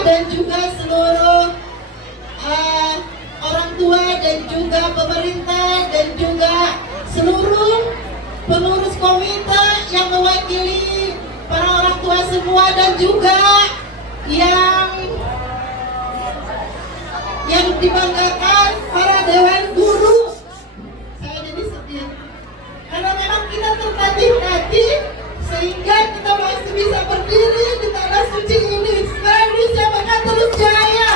dan juga seluruh orang tua dan juga pemerintah dan juga seluruh pengurus komite yang mewakili para orang tua semua dan juga yang dibanggakan para dewan guru. Saya jadi sedih karena memang kita tertatih-tatih sehingga kita masih bisa berdiri di tanah suci ini. Sekarang Indonesia Mekah terus jaya.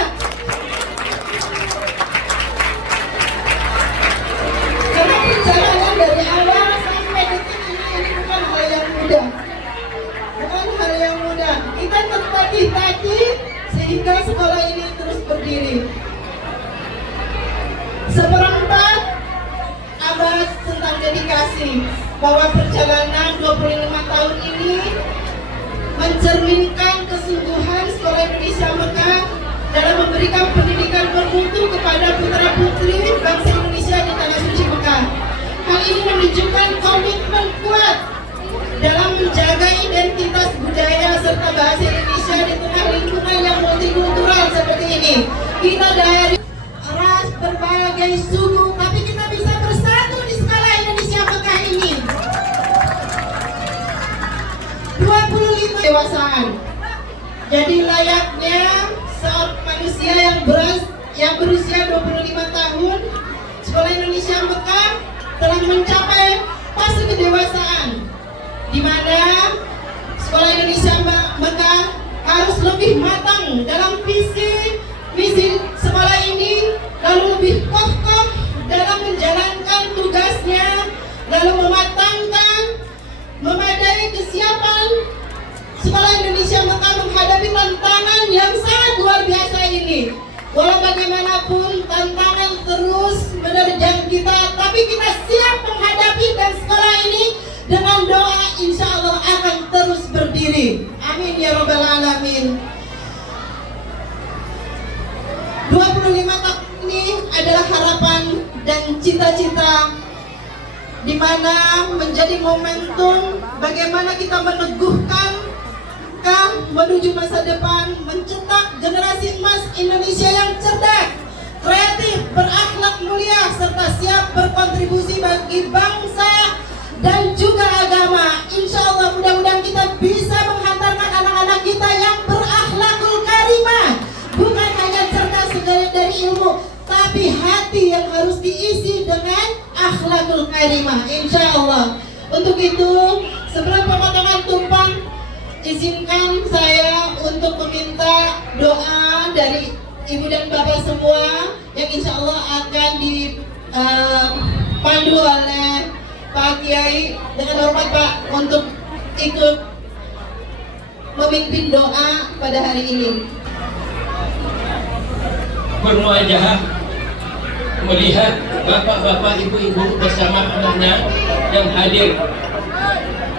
Karena perjalanan dari awal sampai detik ini bukan hal yang mudah. Bukan hal yang mudah. Kita tertatih-tatih sehingga sekolah ini terus berdiri. Seperempat abad tentang dedikasi, bahwa perjalanan 25 tahun ini mencerminkan kesungguhan Sekolah Indonesia Mekah dalam memberikan pendidikan bermutu kepada putra-putri bangsa Indonesia di tanah suci Mekah. Hal ini menunjukkan komitmen kuat dalam menjaga identitas budaya serta bahasa Indonesia di tengah lingkungan yang multikultural seperti ini. Kita dari ras berbagai suku, tapi kita bisa bersatu di Sekolah Indonesia Mekah ini. 25 dewasaan. Jadi layaknya seorang manusia yang berusia 25 tahun, Sekolah Indonesia Mekah telah mencapai fase kedewasaan, di mana Sekolah Indonesia Mekah harus lebih matang dalam visi misi sekolah ini, lalu lebih kokoh dalam menjalankan tugasnya, lalu mematangkan, memadai kesiapan Sekolah Indonesia Mekah menghadapi tantangan yang sangat luar biasa ini. Walau bagaimanapun tantangan terus menerjang kita, tapi kita siap menghadapi dan sekolah ini dengan doa insya Allah akan terus berdiri. Amin ya Rabbal Alamin. 25 tahun ini adalah harapan dan cita-cita di mana menjadi momentum bagaimana kita meneguhkan menuju masa depan, mencetak generasi emas Indonesia yang cerdas, kreatif, berakhlak mulia, serta siap berkontribusi bagi bangsa dan juga agama. Insya Allah mudah-mudahan kita bisa menghantarkan anak-anak kita yang berakhlakul karimah, bukan hanya cerdas sekedar dari ilmu, tapi hati yang harus diisi dengan akhlakul karimah. Insya Allah. Untuk itu, sebelum pemotongan tumpang, izinkan saya untuk meminta doa dari Ibu dan Bapak semua yang insya Allah akan dipandu oleh Pak Kiai. Dengan hormat Pak untuk ikut memimpin doa pada hari ini. Bermuajah melihat bapak-bapak, ibu-ibu bersama anaknya yang hadir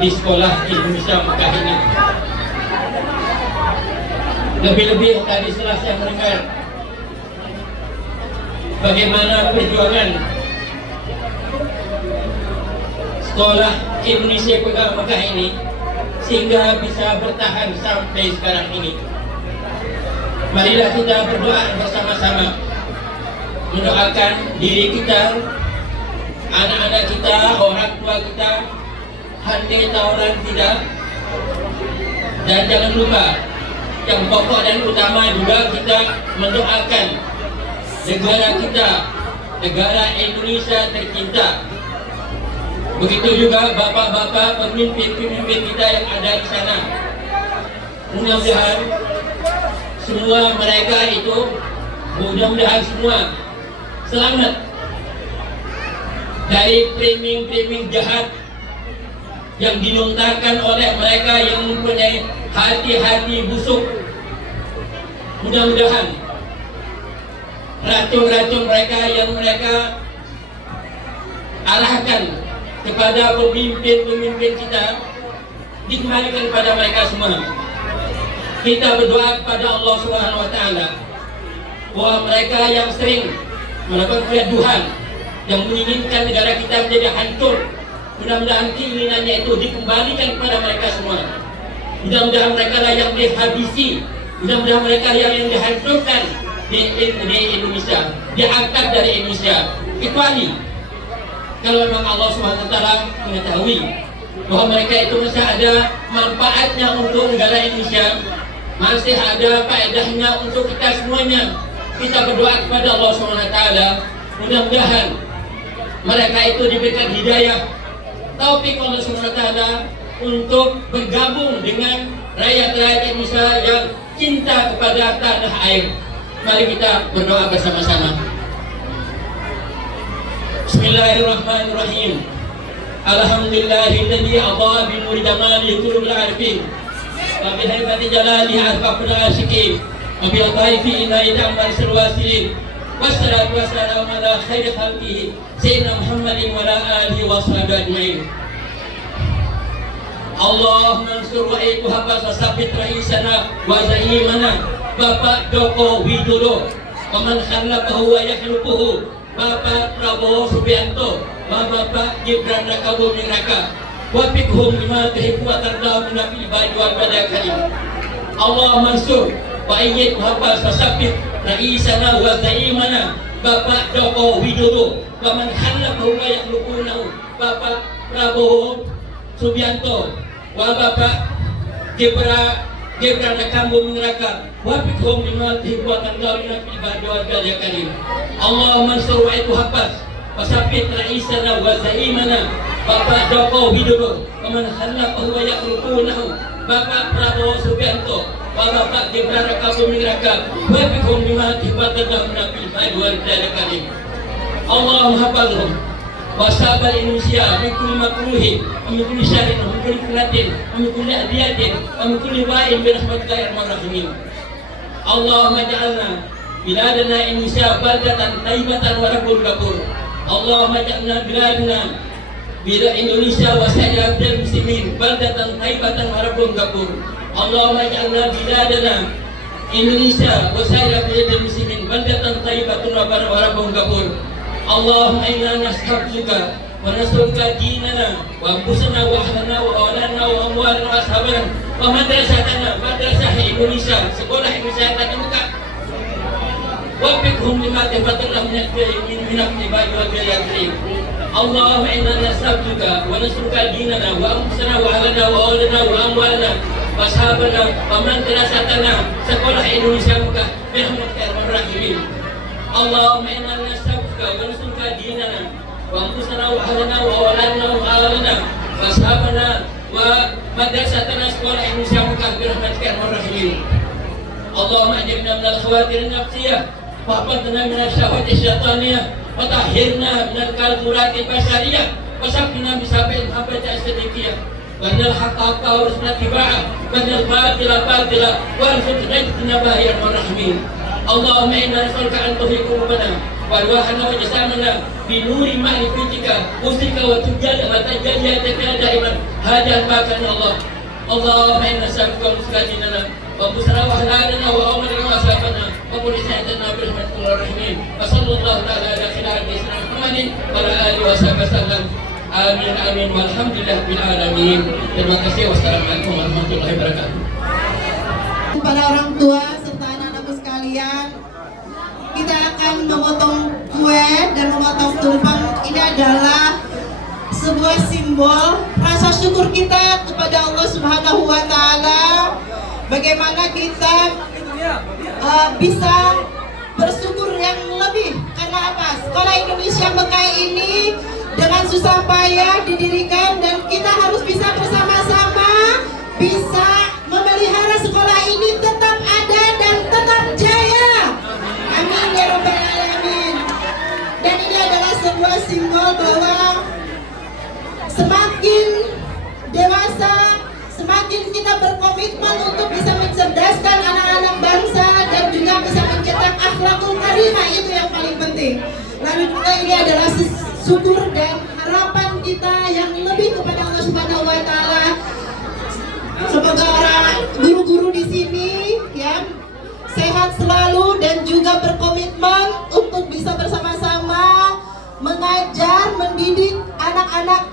di Sekolah Indonesia Mekah ini. Lebih-lebih tadi setelah saya mendengar bagaimana perjuangan Sekolah Indonesia Mekah ini sehingga bisa bertahan sampai sekarang ini. Marilah kita berdoa bersama-sama, mendoakan diri kita, anak-anak kita, orang tua kita, handai tauran tidak, dan jangan lupa yang pokok dan utama juga kita mendoakan negara kita, negara Indonesia tercinta. Begitu juga bapak-bapak pemimpin-pemimpin kita yang ada di sana. Mudah-mudahan semua mereka itu, mudah-mudahan semua selamat dari framing-framing jahat yang dilontarkan oleh mereka yang mempunyai hati-hati busuk. Mudah-mudahan racun-racun mereka yang mereka arahkan kepada pemimpin-pemimpin kita dikembalikan kepada mereka semua. Kita berdoa kepada Allah Subhanahu wa Ta'ala bahwa mereka yang sering melakukan kegaduhan, yang menginginkan negara kita menjadi hancur, mudah-mudahan keinginannya itu dikembalikan kepada mereka semua. Mudah-mudahan mereka lah yang dihabisi Mudah-mudahan mereka yang dihancurkan di Indonesia, diangkat dari Indonesia, kecuali kalau memang Allah Subhanahu wa taala mengetahui bahwa mereka itu masih ada manfaatnya untuk negara Indonesia, masih ada faedahnya untuk kita semuanya. Kita berdoa kepada Allah Subhanahu wa taala, mudah-mudahan mereka itu diberikan hidayah, taufik Allah Subhanahu wa taala untuk bergabung dengan rakyat-rakyat Indonesia yang cinta kepada tanah air. Mari kita berdoa bersama-sama. Bismillahirrahmanirrahim. Alhamdulillahilladzi adha bi nuri jamali qulubil arifin wa bi haibati jalali arfaqul asyikin wa bi dhaifi inayati amr silwasilin. Wassalatu wassalamu ala khairi khalqihi sayyidina Muhammadin wa ala alihi wa sahbihi ajma'in. Allahumma ansur ra'iku habas wa sabbit raisana wa zaimana Bapak Joko Widodo, Paman Khalaqahu wa Yakhluquhu, Bapak Prabowo Subianto, Bapak Gibran Raka Buming Raka, wafiqhum lima tuhibbu wa tardahu min ibadi wal badakarim. Allahumma ansur wa ayyid habas wa sabbit raisana wa zaimana Bapak Joko Widodo, Paman Khalaqahu wa Yakhluquhu, Bapak Prabowo Subianto, wa Bapak Gibran Raka Buming Raka, wafiqhum lima tuhibbu wa tardahu min ibadi wal badakarim. Allahumma ansur wa ayyid habas Wasapit raisana wa zaimana Bapak Joko Widodo, Paman Khalaqahu wa Yakhluquhu, Bapak Prabowo Subianto, Bapak Gibran Raka Buming Raka, wafiqhum lima tuhibbu wa tardahu min ibadi wal badakarim. Allahumma hafazhum wa sabal Indonesia min kulli makruhin wa min kulli syarrin wa min kulli fitnatin wa min kulli adiyatin wa min kulli wa'in bi rahmatika ya arhamar rahimin. Allahumma ja'alna biladana Indonesia baldatan thayyibatan wa rabbul ghafur. Allahumma ja'alna biladana Indonesia wa sa'ir bil muslimin baldatan thayyibatan wa rabbul ghafur. Allahumma ja'alna biladana Indonesia wa sa'ir bil muslimin baldatan thayyibatan wa rabbul ghafur. Allahumma inna nas'aluka wa nas'aluka dinana wa anfusana wa ahlana wa awladana wa amwalana wa ashabana wa madrasatana madrasah Indonesia, sekolah Indonesia yang tadi buka. Wafiqhum lima tuhibbu min ibadi wal badakarim. Allahumma inna nas'aluka wa nas'aluka dinana wa anfusana wa ahlana wa awladana wa amwalana wa ashabana wa madrasatana sekolah Indonesia buka bi rahmatika ya arhamar rahimin. Allahumma inna nas'aluka wa nas'aluka dinana wa anfusana wa ahlana wa awladana wa amwalana wa ashabana wa madrasatana sekolah Indonesia buka bi rahmatika ya arhamar rahimin. Allahumma ajirna minal khawatir nafsiyah wa hafidhna minasy syahwati syaitaniyah wa tahhirna minal qalburati basyariyah wa sabbina bisabil habati as-siddiqiyah wa minal haqqa wa rusna tiba'ah wa minal batila batila wa arzuqna ijtinaba ya arhamar rahimin. Allahumma inna nas'aluka an tuhyi qulubana wa arwahana wa jasamana bi nuri ma'rifatika usika wa tujada wa tajadiyataka daiman hadan bakan Allah. Allahumma inna nas'aluka mustajinana wa busra wa ahladana wa awladana wa ashabana wa kulli sa'atina bi rahmatil rahimin. Wa sallallahu ta'ala ala sayyidina Muhammadin wa ala alihi wa sallam. Amin amin walhamdulillah bil alamin. Terima kasih. Wassalamualaikum warahmatullahi wabarakatuh. Para orang tua serta anak-anakku sekalian, kita akan memotong kue dan memotong tumpeng. Ini adalah sebuah simbol rasa syukur kita kepada Allah Subhanahu wa taala. Bagaimana kita bisa bersyukur yang lebih, karena apa? Sekolah Indonesia Mekah ini dengan susah payah didirikan dan kita harus bisa bersama-sama bisa memelihara sekolah ini tetap ada dan tetap jaya. Amin ya rabbal alamin. Dan ini adalah sebuah simbol bahwa semakin dewasa, semakin kita berkomitmen untuk bisa mencerdaskan anak-anak bangsa dan juga bisa mencetak akhlakul karimah, itu yang paling penting. Lalu juga ini adalah syukur dan harapan kita yang lebih kepada Allah Subhanahu wa taala. Semoga orang guru-guru di sini ya sehat selalu dan juga berkomitmen untuk bisa bersama-sama mengajar, mendidik anak-anak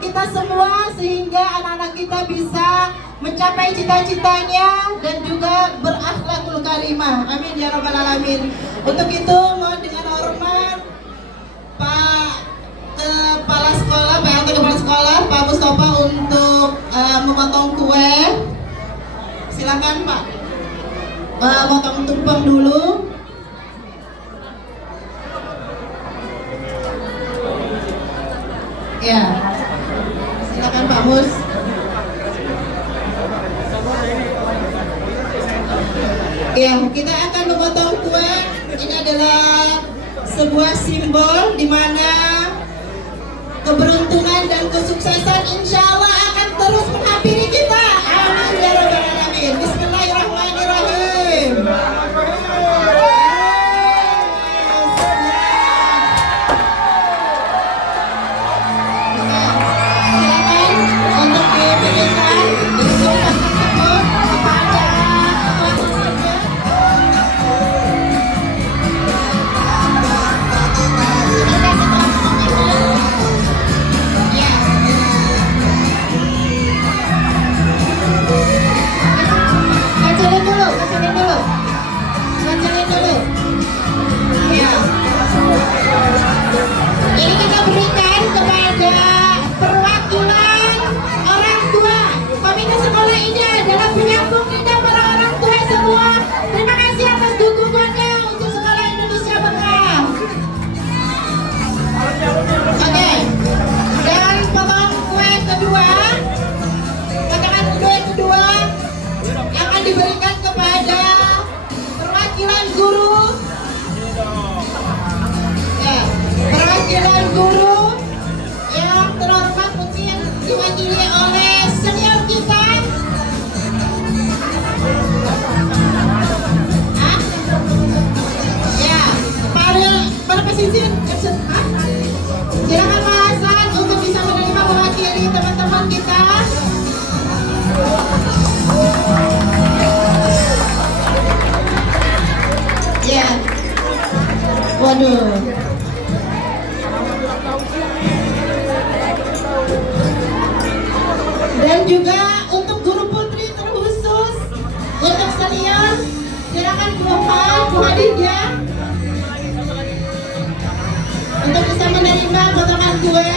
kita semua sehingga anak-anak kita bisa mencapai cita-citanya dan juga berakhlakul karimah. Amin ya rabbal alamin. Untuk itu mohon dengan hormat Pak Kepala Sekolah, PLT Kepala Sekolah, Pak Mustafa untuk memotong kue. Silakan Pak, motong tumpeng dulu. Ya, silakan Pak Mus. Ya, kita akan memotong kue. Ini adalah sebuah simbol di mana keberuntungan dan kesuksesan insya Allah akan terus menghampiri kita. Amin ya rabbal alamin. Bismillahirrahmanirrahim. Ini kita berikan kepada perwakilan orang tua. Komite sekolah ini adalah penyambung lidah para orang tua semua. Terima kasih atas dukungannya untuk Sekolah Indonesia Mekah. Oke, dan potong kue kedua, potongan kue kedua akan diberikan kepada perwakilan guru. Perwakilan guru yang terhormat mungkin diwakili oleh senior kita. Ya, pada posisi silakan Pak Hasan untuk bisa menerima mewakili teman-teman kita. Ya, waduh. Dan juga untuk guru putri terkhusus untuk senior, silakan Bu Hadijah untuk bisa menerima potongan kue.